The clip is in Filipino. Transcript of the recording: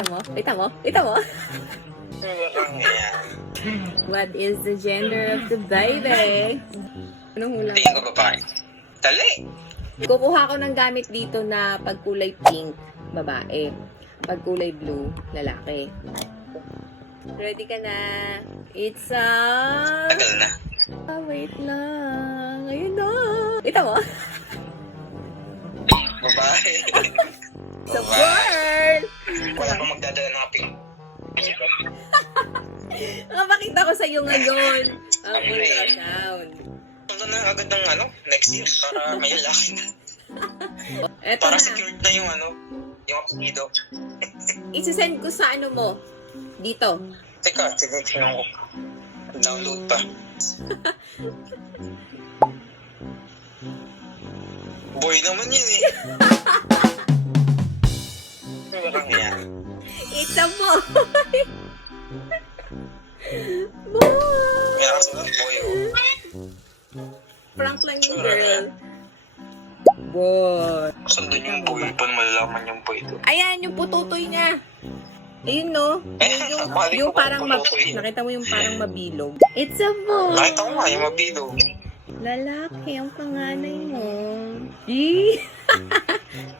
Kita mo? Kita mo? Kita mo? Walang yan. What is the gender of the baby? Anong hula? Tingin ko babae. Dali! Kukuha ko ng gamit dito na pagkulay pink, babae. Pagkulay blue, lalaki. Ready ka na? It's a... Tagal na. wait lang. Ayun na. Kita mo? Babae. It's a girl! Wala pa magdadala ng pink. Nakapakita ko sa iyo ngayon. Ang ultrasound. Punta na agad ng next year para may lalaki na. Eto Para na. secured na yung yung apelido. Isisend ko sa ano mo. Dito. Teka, tingnan ko. Download pa. Boy naman yun eh. Walang yan. It's a boy! Boy! May aras na boy oh. Prank lang yung girl. Boy! Sandun yung boy. Paano malalaman yung boy doon? Ayan, yung pututoy niya. Ayun, no? Mali Yung ko parang kung pututoy. nakita mo yung parang mabilog. It's a boy! Nakita ko nga yung mabilog. Lalaki ang panganay mo. Eee!